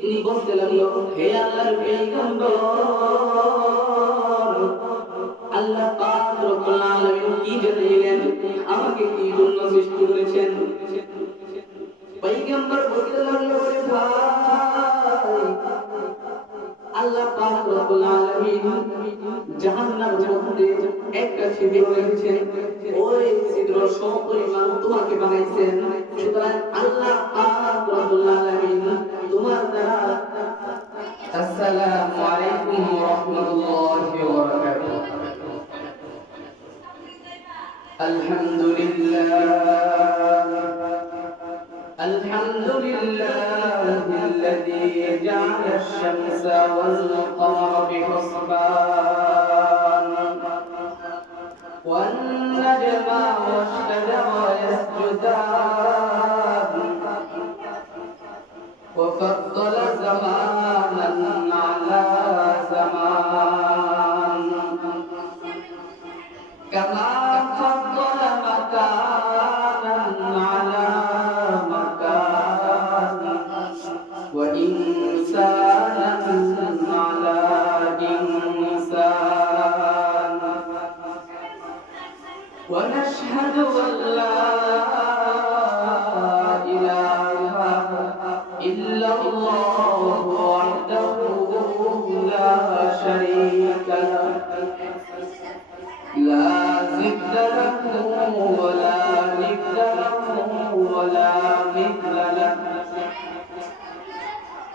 তিনি বলতে লাগলো, হে আল্লাহর পয়গম্বর, আল্লাহ পাক রব্বুল আলামিন কি জানাইলেন, আমাকে কি জন্য সৃষ্টি করেছেন? পয়গম্বর বলতে লাগলো, ভাই আল্লাহ পাক রব্বুল আলামিন জাহান্নামের মধ্যে একটা ছিদ্র রেখেছেন, ওই ছিদ্র সমপরিমাণ তোমাকে বানাইছেন। সুতরাং আল্লাহ পাক রব্বুল আলামিন তোমার দ্বারা আসসালামু আলাইকুম ওয়া রাহমাতুল্লাহি ওয়া বারাকাতুহু। الحمد لله الذي جعل الشمس والقمر بحسبان والنجم والشجر يسجدان وفضل زمانا على زمان كما فضل مكانا على مكان وإنسانا على إنسان ونشهد أن لا إله إلا الله وحده لا شريك له لا ضد له ولا ند له ولا مثل له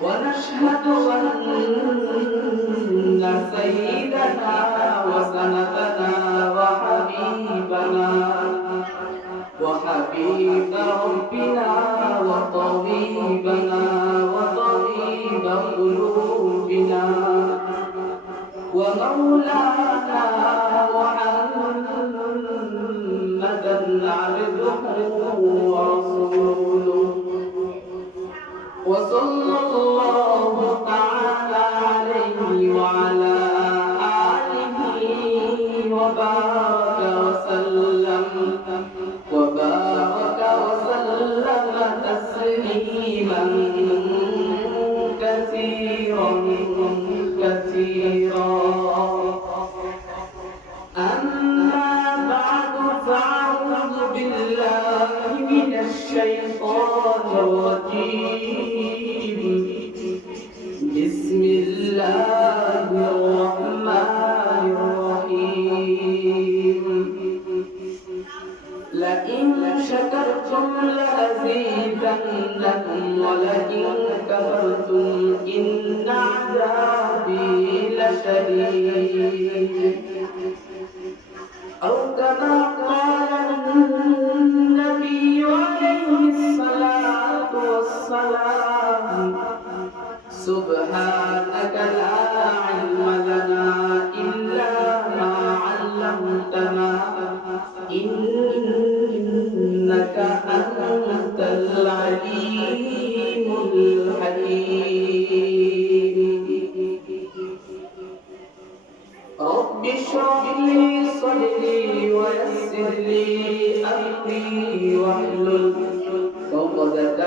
ونشهد أن سيدنا وسندنا وحبيب ربنا وطبيبنا وطبيب قلوبنا ومولانا محمدا عبده ورسوله وصلى الله تعالى عليه وعلى آله وبارك وسلم تسليما كثيرا كثيرا. أما بعد فأعوذ بالله من الشيطان الرجيم. بسم الله الرحمن الرحيم. لئن شكرتم لأزيدنكم ولئن كفرتم إن عذابي لشديد. أو كما قال النبي عليه الصلاة والسلام سبحانك لا علم لنا إلا ما علمتنا إنك أنت العليم الحكيم. رب اشرح لي صدري ويسر لي أمري واحلل عقدة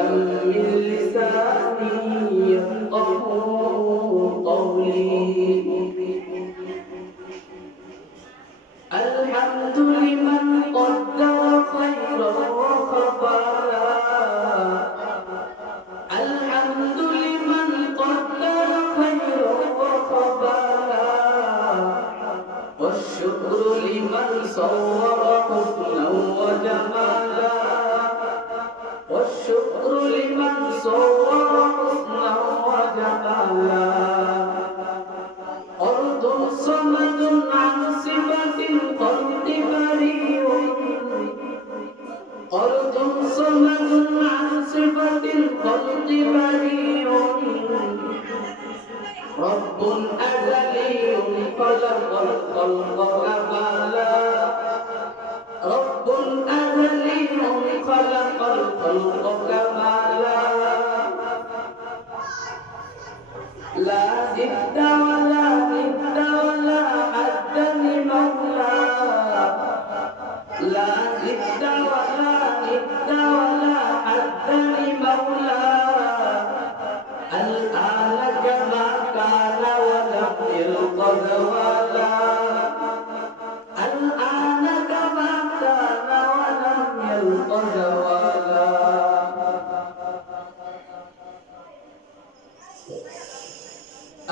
من لساني يفقهوا قولي. الحمد لمن قدر خيرا وخفايا. الحمد لمن قدر خيرا وخفايا. والشكر لمن صور حسنا وجمالا. والشكر لمن صور حسنا وجمالا. أرض صمد عن صفة الخلق بريء. أرض صمد عن صفة الخلق بريء. رب أزلي خلق الخلق كمالا. رب أزلي خلق الخلق كمالا. لا ضد ولا ند ولا حد لمولى. لا ضد ولا ند ولا حد لمولى.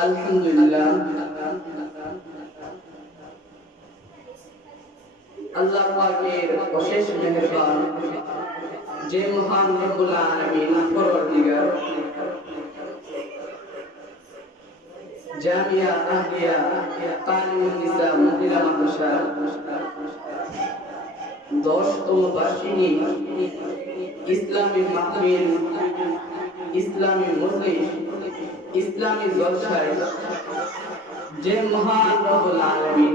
আলহামদুলিল্লাহ, আল্লাহ পাকের অশেষ মেহেরবান, যে মহান রব্বুল আলামিন পরওয়ারদিগার জামিয়া আহলিয়া তালিমুন নিসা মহিলা মাদ্রাসা 10তম বার্ষিকী ইসলামী মাহফিল, ইসলামী মজলিস, ইসলামী জলসায় যে মহান রব্বুল আলামিন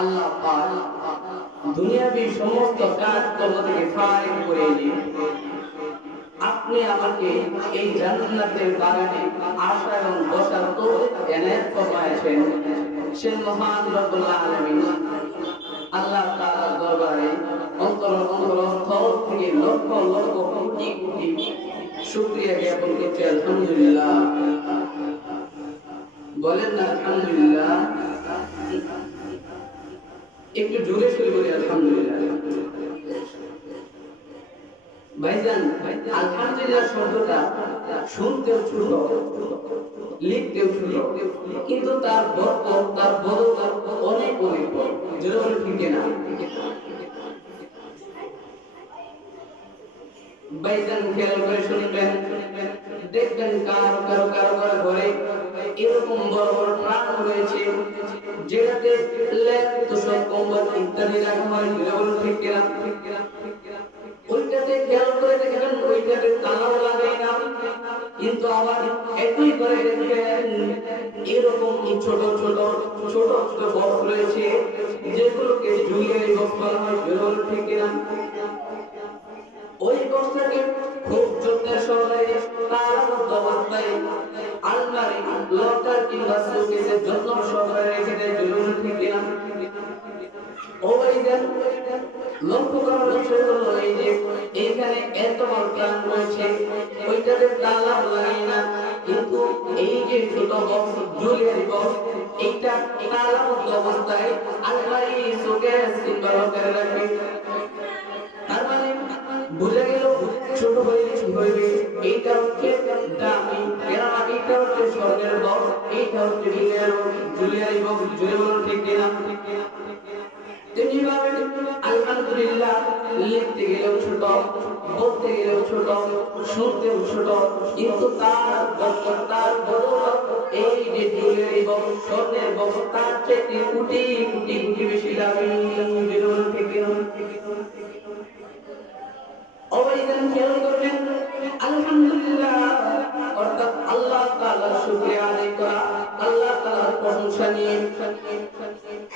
আল্লাহ পাক দুনিয়াবি সমস্ত কাজকর্ম থেকে ফারিগ করে দিয়ে আপনি আমাকে এই জান্নাতের বাগানে আসা এবং বসার তৌফিক এনায়েত ফরমায়েছেন। সে মহান রব্বুল আলামিন আল্লাহ তাআলার দরবারে অন্তর থেকে লক্ষ লক্ষ কোটি কোটি শুকরিয়া জ্ঞাপন করছি। আলহামদুলিল্লাহ, বলেন না আলহামদুলিল্লাহ, একটু জোরে শুরু করি আলহামদুলিল্লাহ। ভাইজান, আলহামদুলিল্লাহ শব্দটা শুনতেও ছোট, লিখতেও ছোট, কিন্তু তার বরকত, তার বদৌলত অনেক অনেক বড়। জোরে ঠিক না ভাইজান? খেয়াল করে শুনবেন, দেখবেন কারো কারো কারো কারো ঘরে এরকম বড় বড় ট্রাক রয়েছে যেটাতে ল্যাপ, তোষক, কম্বল ইত্যাদি রাখা হয়। জোরে ঠিক না? ওইটাতে খেয়াল করে দেখবেন ওইটাতে তালাও লাগাই না, কিন্তু আবার একই করে দেখবেন এরকম ছোট ছোট ছোট ছোট বক্স রয়েছে যেগুলোকে জুয়েলারি বক্স বলা হয়। জোরে ঠিক না? ওই বক্সটাকে খুব যত্নের সহকারে তালাবদ্ধ অবস্থায় আলমারি, লকার কিংবা শোকেসে যত্ন সহকারে রেখে দেয়। জরুরি ঠিক না? লক্ষ্য করার বিষয় হলো এই যে এখানে এত বড় প্ল্যান রয়েছে, ওইটাতে তালা লাগাই না, কিন্তু এই যে ছোট বক্স, জুয়েলারি বক্স, এইটা তালাবদ্ধ অবস্থায় আলমারি, শোকেস কিংবা লকারে রাখবে। তার মানে বুঝে গেল ছোট হইবে এইটা হচ্ছে দামি, এইটা হচ্ছে স্বর্ণের বক্স, এইটা হচ্ছে জুয়েলারি বক্স। জুয়েলারি ঠিক না? তেমনিভাবে আলহামদুলিল্লাহ লিখতে গেলেও ছোট, বলতে গেলেও ছোট, শুনতেও ছোট, কিন্তু তার বরকত, তার বদৌলত এই যে জুয়েলারি বক্স, স্বর্ণের বক্স, তার চেয়ে কোটি কোটি কোটি বেশি দামি। ঠিক না? অবৈধান খেয়াল করবেন, আলহামদুলিল্লাহ অর্থাৎ আল্লাহ তাআলার শুকরিয়া আদায় করা, আল্লাহ তাআলার প্রশংসা নিয়ে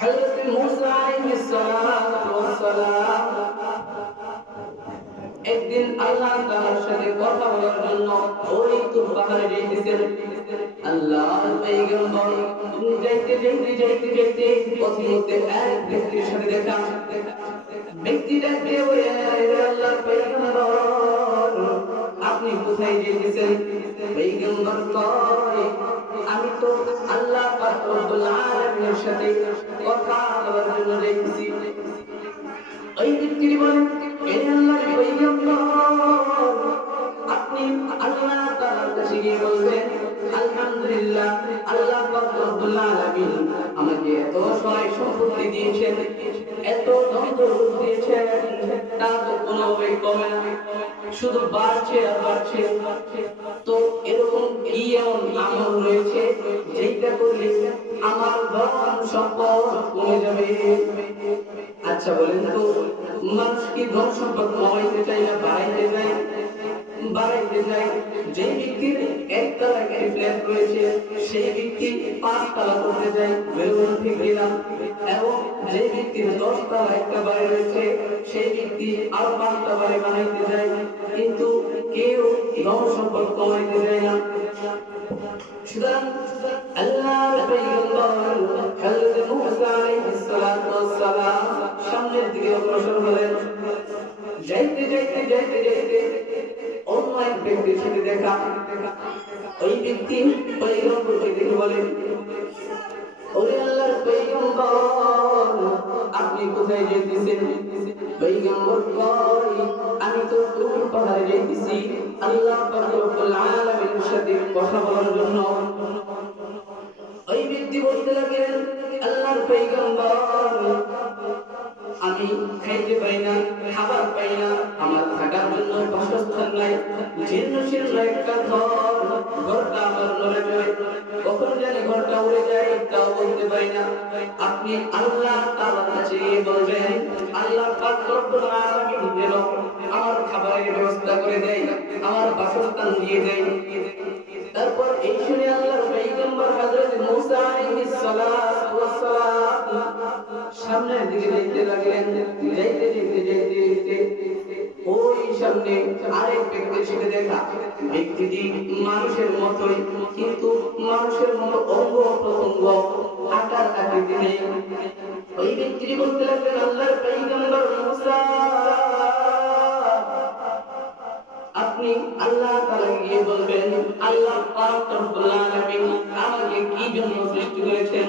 হযরত মুসা আলাইহিস সালাতু ওয়াস সালাম একদিন আল্লাহ তাআলার সাথে কথা বলার জন্য ওই তুর পাহাড়ে যাইতেছেন। আল্লাহর পয়গম্বর যাইতে যাইতে যাইতে যাইতে পথিমধ্যে এক ব্যক্তির সাথে দেখা। ব্যক্তিটা কে? আল্লাহর পয়গম্বর, আপনি কোথায় যাইতেছেন? পয়গম্বর কয়, আমি তো আল্লাহ পাক রব্বুল আলামিনের সাথে কথা বলার জন্য যাইতেছি। ওই ব্যক্তি বলেন, হে আল্লাহর পয়গম্বর, আপনি আল্লাহ তাআলার কাছে গিয়ে বলবেন আলহামদুলিল্লাহ আল্লাহ পাক রব্বুল আলামিন আমাকে এত সহায় সম্পত্তি দিয়েছেন, এত ধন দৌলত দিয়েছেন, তা তো কোনোভাবে কমে না, শুধু বাড়ছে আর বাড়ছে। তো এরকম কি এমন আমল রয়েছে যেটা করলে আমার ধন সম্পদ কমে যাবে? আচ্ছা বলেন তো, মানুষ কি ধন সম্পদ কমাইতে চায় না বাড়াইতে চায়? বাড়াইতে চায়। যে ব্যক্তির একতলা একটি ফ্ল্যাট রয়েছে সেই ব্যক্তি 5 তলা করতে চায়। বেরোন ঠিক না? এবং যে ব্যক্তির 10 তলা একটা বাড়ি রয়েছে সেই ব্যক্তি আরো 5টা বাড়ি বানাইতে চায়, কিন্তু কেউ ধন সম্পদ কমাইতে চায় না। সুতরাং আল্লাহর পয়গম্বর হযরত মুসা আলাইহিস সালাতু ওয়াস সালাম সামনের দিকে অগ্রসর হলেন। যাইতে যাইতে যাইতে যাইতে অন্য এক ব্যক্তির সাথে দেখা। ওই ব্যক্তি পয়গম্বরকে দেখে বলেন, ওরে আল্লাহর পয়গম্বর, আপনি কোথায় যাইতেছেন? পয়গম্বর কই আমি তো তুর পাহাড়ে যাইতেছি আল্লাহ পাক রব্বুল আলামিনের সাথে কথা বলার জন্য। ওই ব্যক্তি বলতে লাগলেন আল্লাহর পয়গম্বর আমি খাইতে পাই না, খাবার পাই না, আমার থাকার জন্য বাসস্থান নাই, জীর্ণ শীর্ণ একটা ঘর, ঘরটা আমার নড়ে যায়, কখন জানি ঘরটা উড়ে যায় তাও বলতে পারি না। আপনি আল্লাহ তাআলার কাছে বলবেন আল্লাহ পাক রব্বুল আলামিন যেন আমার খাবারের ব্যবস্থা করে দেয়, আমার বাসস্থান দিয়ে দেয়। তারপর এই শুনে আল্লাহর পয়গম্বর হযরত মূসা আলাইহিস সালাতু ওয়াস সালাম সামনের দিকে যাইতে লাগলেন। যাইতে ওই সামনে আরেক ব্যক্তির সাথে দেখা। ব্যক্তিটি মানুষের মতোই, কিন্তু মানুষের মতো অঙ্গ প্রত্যঙ্গ আকার আকৃতি নেই। ওই ব্যক্তিটি বলতে লাগলেন আল্লাহর পয়গম্বর মূসা আপনি আল্লাহ তাআলা গিয়ে বলবেন আল্লাহ পাক রব্বুল আলামিন আমাকে কি জন্য সৃষ্টি করেছেন।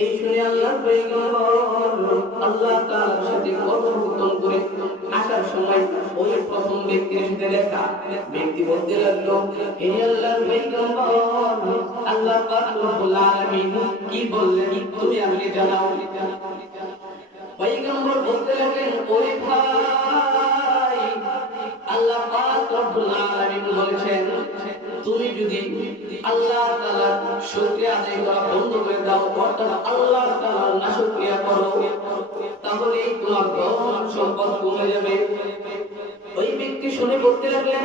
এই শুনে আল্লাহর পয়গম্বর আল্লাহ তাআলার সাথে কথোপকথন করে আসার সময় ওই প্রথম ব্যক্তির সাথে দেখা। ব্যক্তি বলতে লাগলো হে আল্লাহর পয়গম্বর আল্লাহ পাক রব্বুল আলামিন কি বললেন তুমি আমাকে জানাও। পয়গম্বর বলতে লাগলেন ওরে ভাই আল্লাহ পাক রব্বুল আলামিন বলেছেন তুমি যদি আল্লাহ তাআলার শুকরিয়া আদায় করা বন্ধ করে দাও, অর্থাৎ আল্লাহ তাআলার নাশুকরিয়া করো, তাহলে তোমার ধন সম্পদ কমে যাবে। ওই ব্যক্তি শুনে বলতে লাগলেন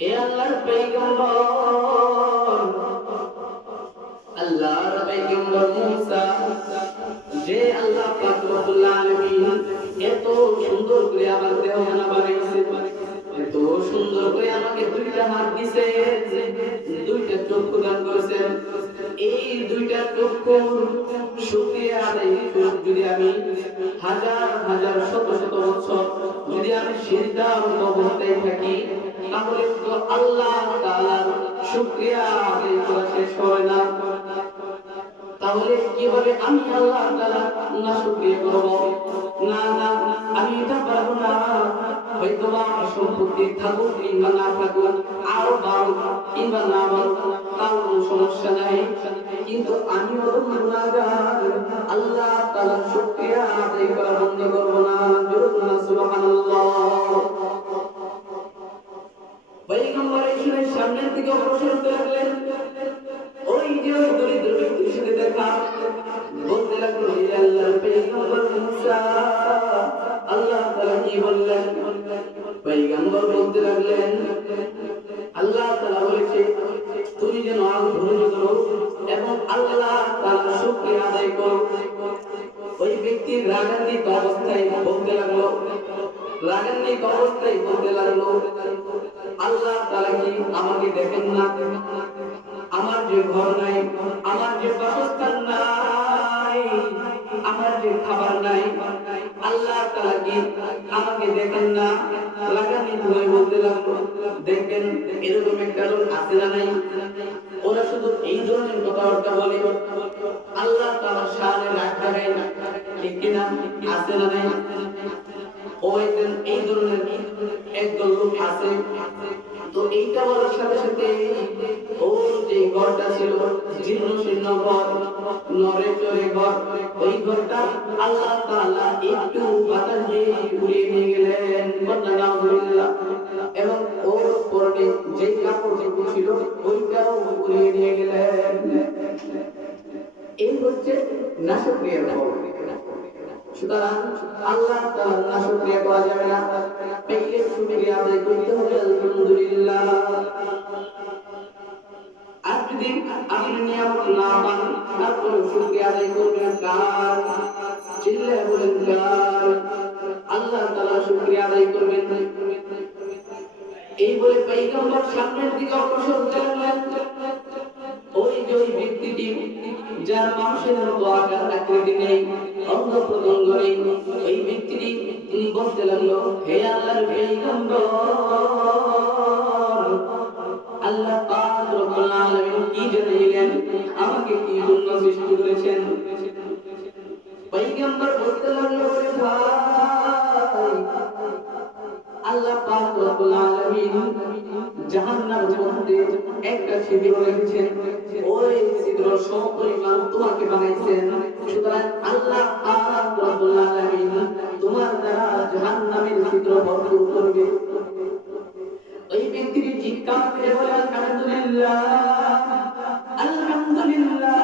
হে আল্লাহর পয়গম্বর আল্লাহর পয়গম্বর মূসা যে আল্লাহ পাক রব্বুল আলামিন এত সুন্দর করে আমার দেহখানা বানাইছে, এত সুন্দর করে আমাকে দুইটা হাত দিয়েছে, দুইটা চক্ষু দান করেছেন, এই দুইটা চক্ষুর শুকরিয়া আদায় যদি আমি হাজার হাজার শত শত বছর যদি আমি সিজদারত অবস্থায় থাকি তাহলে তো আল্লাহ তাআলার শুকরিয়া আদায় করা শেষ হয় না। তাহলে কিভাবে আমি আল্লাহ তাআলা নাশুকরিয়া করব? না না আমি এটা পারবো না। হয়তো আমার সম্পত্তি থাকুক কিংবা না থাকুক, আরো বাড়ুক কিংবা না বাড়ুক, তাও কোনো সমস্যা নাই, কিন্তু আমি গুনাহগার, আল্লাহ তাআলার শুকরিয়া আদায় করা বন্ধ করব না। জোরে সুবহানাল্লাহ। পয়গম্বর এসে সামনের দিকে অগ্রসর হতে লাগলেন। ওই যে দরিদ্র ব্যক্তির সাথে দেখা। বলতে লাগলো হে আল্লাহর পয়গম্বর মূসা আল্লাহ তাআলা কি বললেন? পয়গম্বর বলতে লাগলেন আল্লাহ তাআলা বলেছে তুমি যেন আমাকে ধৈর্য ধরো এবং আল্লাহ তাআলার শুকরিয়া আদায় করো। ওই ব্যক্তি রাগান্বিত অবস্থায় বলতে লাগলো আল্লাহ তাআলা কি আমাকে দেখেন না? আমার যে ঘর নাই, আমার যে বাসস্থান নাই, আমার যে খাবার নাই, আল্লাহ তাআলা কি আমাকে দেখেন না? লাগানি ধরে বলতে লাগলো দেখেন এরকম একটা লোক আছে না নাই? ওরা শুধু এই ধরনের কথাবার্তা বলে, আল্লাহ তাআলা শানে রাখা হয় না, ঠিক কিনা? আছে না নাই? এই ধরনের একদল লোক আছে। তো এইটা বলার সাথে সাথে ওর যে ঘরটা ছিল জীর্ণ শীর্ণ ঘর, নড়ে চড়ে ঘর, ওই ঘরটা আল্লাহ তাআলা একটু বাতাস দিয়ে উড়িয়ে নিয়ে গেলেন, আলহামদুলিল্লাহ। এবং ওর পরনে যে কাপড় ছিল ওইটাও উড়িয়ে নিয়ে গেলেন। এই হচ্ছে নাশুকরিয়ার ফল। সুতরাং আল্লাহ তাআলার নাশুকরিয়া করা যাবে না, পেলে শুকরিয়া আদায় করতে হবে আলহামদুলিল্লাহ। আর যদি আপনি নিয়ামত না পান তারপরে শুকরিয়া আদায় করবেন কার? চিল্লায়ে বলেন কার? আল্লাহ তাআলা শুকরিয়া আদায় করবেন। এই বলে পয়গম্বর সামনের দিকে অগ্রসর হতে লাগলেন। ওই যে ওই ব্যক্তিটি যার মানুষের মতো আকার আকৃতি নেই, অঙ্গ প্রত্যঙ্গ নেই, ওই ব্যক্তিটি তিনি বলতে লাগলো হে আল্লাহর পয়গম্বর আল্লাহ পাক রব্বুল আলামিন কি জানাইলেন, আমাকে কি জন্য সৃষ্টি করেছেন? পয়গম্বর বলতে লাগলো হে ভাই আলামিন জাহান্নামের মধ্যে একটা ছিদ্র রেখেছেন, ওই ছিদ্র সমপরিমাণ তোমাকে বানাইছেন। সুতরাং আল্লাহ পাক রব্বুল আলামিন তোমার দ্বারা জাহান্নামের ছিদ্র ভরপুর করবে। ওই ব্যক্তির চিৎকার করে বলে আলহামদুলিল্লাহ, আলহামদুলিল্লাহ,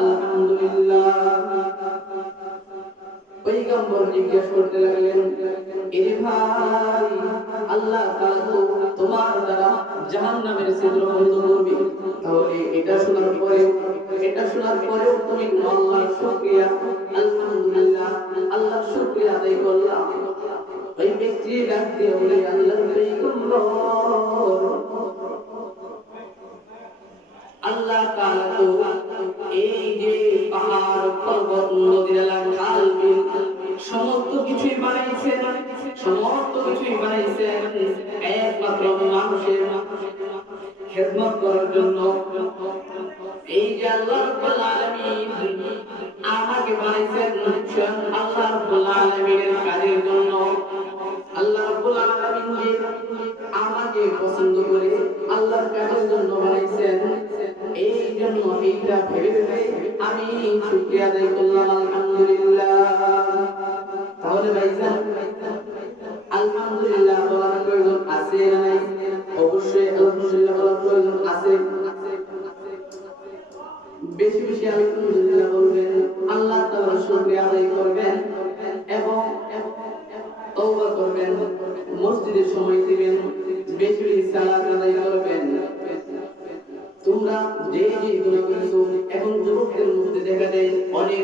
আলহামদুলিল্লাহ। পয়গম্বর জিজ্ঞেস করতে লাগলেন, এ ভাই, আল্লাহ তাআলা তো তোমার দ্বারা জাহান্নামের ছিদ্র বন্ধ করবে, তাহলে এটা শোনার পরেও তুমি আল্লাহর শুকরিয়া, আলহামদুলিল্লাহ, আল্লাহর শুকরিয়া আদায় করলা। ওই ব্যক্তি ডাক দিয়ে বলে, আল্লাহর পয়গম্বর, আল্লাহ তাআলা তো এই যে পাহাড়, পর্বত, নদী, নালা, খাল, বিল সমস্ত কিছুই বানাইছেন, একমাত্র মানুষের খেদমত করার জন্য। এই যে আল্লাহ রাব্বুল আলামিন আমাকে বানাইছেন স্বয়ং আল্লাহ রাব্বুল আলামিনের কাজের জন্য। আল্লাহ রাব্বুল আলামিন যে আমাকে পছন্দ করে আল্লাহর কাজের জন্য বানাইছেন, এই জন্য এইটা ভেবে আমি শুকরিয়া আদায় করলাম, আলহামদুলিল্লাহ। তাহলে ভাইজান, আলহামদুলিল্লাহ বলার প্রয়োজন আছে না নাই? অবশ্যই আলহামদুলিল্লাহ বলার প্রয়োজন আছে। বেশি বেশি আলহামদুলিল্লাহ বলবেন, আল্লাহ তাআলার শুকরিয়া আদায় করবেন এবং তওবা করবেন, মসজিদে সময় দিবেন, বেশি বেশি সালাত আদায় করবেন। তোমরা যে গুনাহ করেছো, এখন যুবকদের মধ্যে দেখা যায় অনেক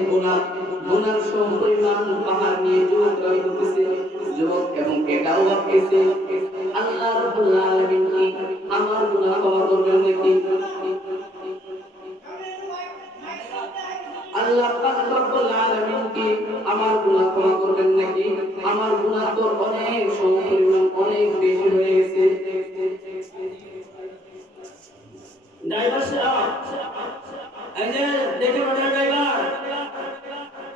গুনার সমপরিমাণ পাহাড় নিয়ে যুবকরা করতেছে, যুবক এবং এটাও ভাবতেছে আল্লাহ রাব্বুল আলামিন কি আমার গুনাহ ক্ষমা করবেন নাকি? আল্লাহ পাক রব্বুল আলামিন কি আমার গুনাহ ক্ষমা করবেন নাকি? আমার গুনাহ তো অনেক সমপরিমাণ, অনেক বেশি হয়ে গেছে। ড্রাইভার সাহেব, এই যে দেখে বড় ড্রাইভার,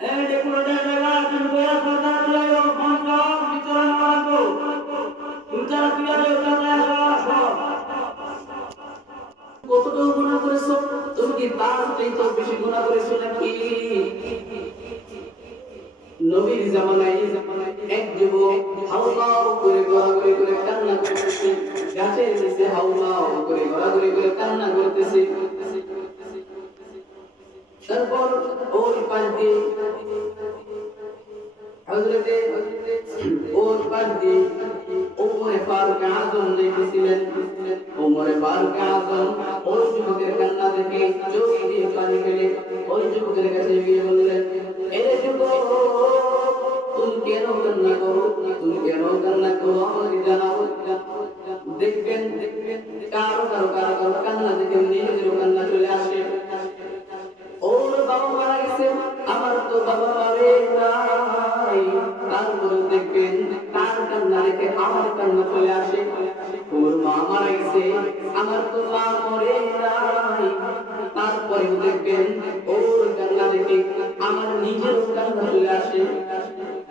এই দেখো ড্রাইভার, তুমি বড় কথা বলো, বন্ধ ভিতরে না রাখো, ভিতরে পিয়ারে ওখানে আসো। কতটুকু গুনাহ করেছো? তুমি কি তার চাইতে বেশি গুনাহ করেছো নাকি? নবীর জামানায় এক যুবক হাউমাউ করে গড়াগড়ি করে কান্না করতেছে, গাছের নিচে হাউমাউ করে গড়াগড়ি করে কান্না করতেছে। তারপর ওর পাশ দিয়ে হযরতে ওর পাশ দিয়ে ওমরে ফারুক আযম দেখেছিলেন। ওমরে ফারুক আযম ওই যুবকের কান্না দেখে চোখ দিয়ে পানি ফেলে ওই যুবকের কাছে গিয়ে বললেন, এ যুবক, তুমি কেন কান্না করো? তুমি কেন কান্না করো? আমাকে জানাও। দেখবেন কারো কান্না দেখে নিজেরও কান্না চলে আসে। ওর বাবা মারা গেছে, আমার তো বাবা মারে নাই, তারপরে দেখবেন তার কান্না দেখে আমার কান্না চলে আসে। ওর মা মারা গেছে, আমার তো মা মরে নাই, তারপরেও দেখবেন ওর কান্না দেখে আমার নিজেরও কান্না চলে আসে।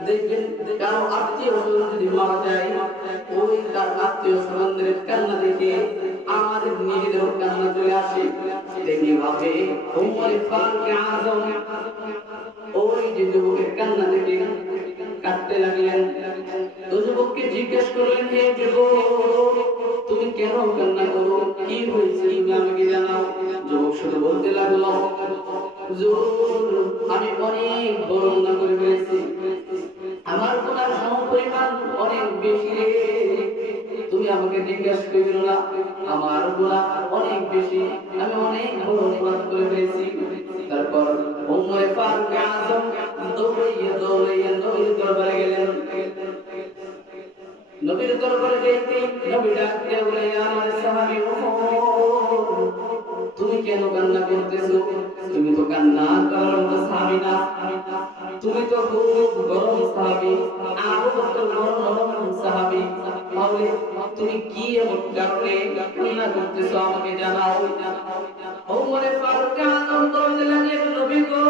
দেখবেন কারো আত্মীয় স্বজন যদি মারা যায়, ওই তার আত্মীয় স্বজনদের কান্না দেখে আমাদের নিজেদেরও কান্না চলে আসে। দেখি ভাবে ওমরে ফারুক আযম ওই যে যুবকের কান্না দেখে কাঁদতে লাগলেন। তো যুবককে জিজ্ঞেস করলেন, হে যুবক, তুমি কেন কান্না করো? কি হয়েছে তুমি আমাকে জানাও। যুবক শুধু বলতে লাগলো, হুজুর, আমি অনেক বড় গুনাহ করে ফেলেছি, আমার গুনার সমপরিমাণ অনেক বেশি রে। তুমি আমাকে জিজ্ঞাসা করো না, আমার গুনাহ অনেক বেশি, আমি অনেক বড় অপরাধ করে ফেলেছি। তারপর ওমরে ফারুক আযম দৌড়াইয়া নবীর দরবারে গেলেন। নবীর দরবারে যেতে নবী ডাক দিয়ে বলে, আমার সাহাবী ওমর, তুমি কেন কান্না করতেছো? তুমি তো কান্না করার মতো সাহাবী না, তুমি তো খুব গরম সাহাবী, আবু বকর বড় নরম সাহাবী, তাহলে তুমি কি এমন কারণে কান্না করতেছো আমাকে জানাও। ওমরে ফারুক আযম বলতে লাগলেন, নবী গো,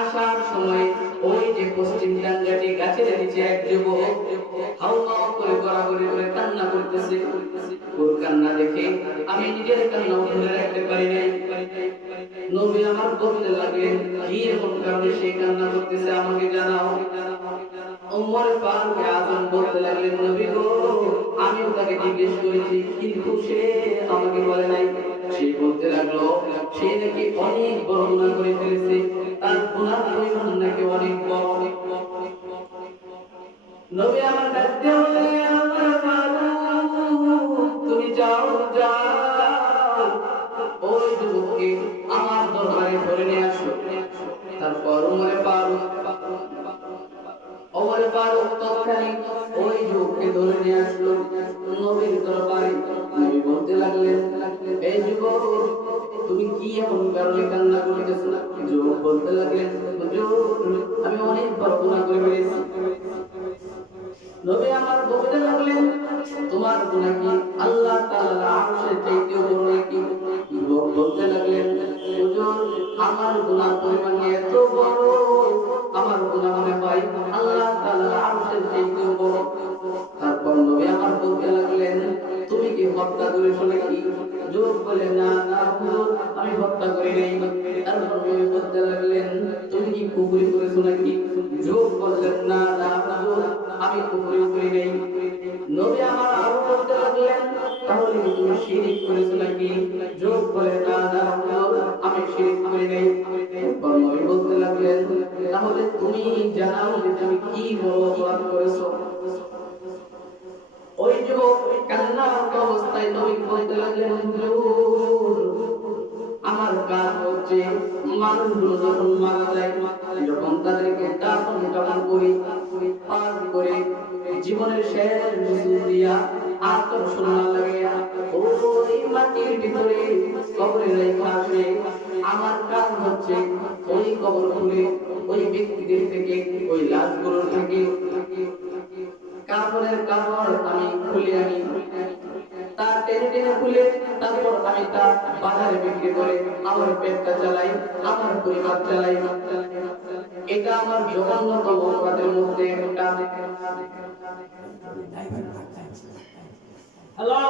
আসার সময় ওই যে পশ্চিম টাঙ্গাটি গাছের নিচে এক যুবক নিজের কান্না ধরে রাখতে পারি নাই। নবী আমার বলতে লাগলেন, কি এমন কারণে সে কান্না করতেছে আমাকে জানাও। ওমর ফারুক আযম বলতে লাগলেন, নবী গো, আমিও তাকে জিজ্ঞেস করেছি কিন্তু সে আমাকে বলে নাই। সে বলতে লাগলো সে নাকি অনেক বড় গুনাহ করে ফেলেছে, তার গুনাহ পরিমাণ নাকি অনেক বড়। নবী আমার ডাকতে বললেন, ওমর ফারুক তুমি যাও যাও, ওই যুবককে আমার দরবারে ধরে নিয়ে আসো। তারপর ওমর ফারুক তৎক্ষণাৎ ওই যুবককে ধরে নিয়ে আসলো নবীর দরবারে। নবী বলতে লাগলেন, এই যুবক তুমি কি এমন কারণে কান্না করতেছো? যুবক বলতে লাগলেন, হুজুর আমি অনেক বড় গুনাহ করে ফেলেছি। নবী আমার বলতে লাগলেন, তোমার গুনাহ কি আল্লাহ তাআলার আরশের চাইতেও বড় নাকি? যুবক বলতে লাগলেন, হুজুর আমার গুনাহ পরিমাণ এত বড়, আমার গুনাহ মনে হয় আল্লাহ তাআলার আরশের চাইতেও বড়। তারপর নবী আমার বলতে লাগলেন, তুমি কি হত্যা করেছো নাকি? যুবক বলে, না না হুজুর আমি হত্যা করি নাই। তারপর নবী বলতে লাগলেন, তুমি কি কুফরি করেছো নাকি? যুবক বললেন, না না হুজুর আমি কুফরি করি নাই। নবী আমার আরো বলতে লাগলেন, তাহলে কি তুমি শিরক করেছো নাকি? যুবক বলে, না না হুজুর আমি শিরক করি নাই। তারপর নবী বলতে লাগলেন, তাহলে তুমি জানাও যে তুমি কি বড় অপরাধ করেছো। ওই যুবক কান্নারত অবস্থায় নবী বলতে লাগলেন, হুজুর আমার কাজ হচ্ছে মানুষগুলো যখন মারা যায়, যখন তাদেরকে দাফন কাফন করি, পার করে জীবনের শেষ গোসল দিয়া আতর শোনা লাগে ওই মাটির ভিতরে কবরে রেখা আসে। আমার কাজ হচ্ছে ওই কবর খুলে ওই ব্যক্তিদের থেকে ওই লাশগুলোর থেকে কাপড়ের কাপড় আমি খুলে আনি, তার টেনে টেনে খুলে তারপর আমি তা বাজারে বিক্রি করে আমার পেটটা চালাই, আমার পরিবার চালাই। এটা আমার জঘন্যতম অপরাধের মধ্যে একটা। হ্যালো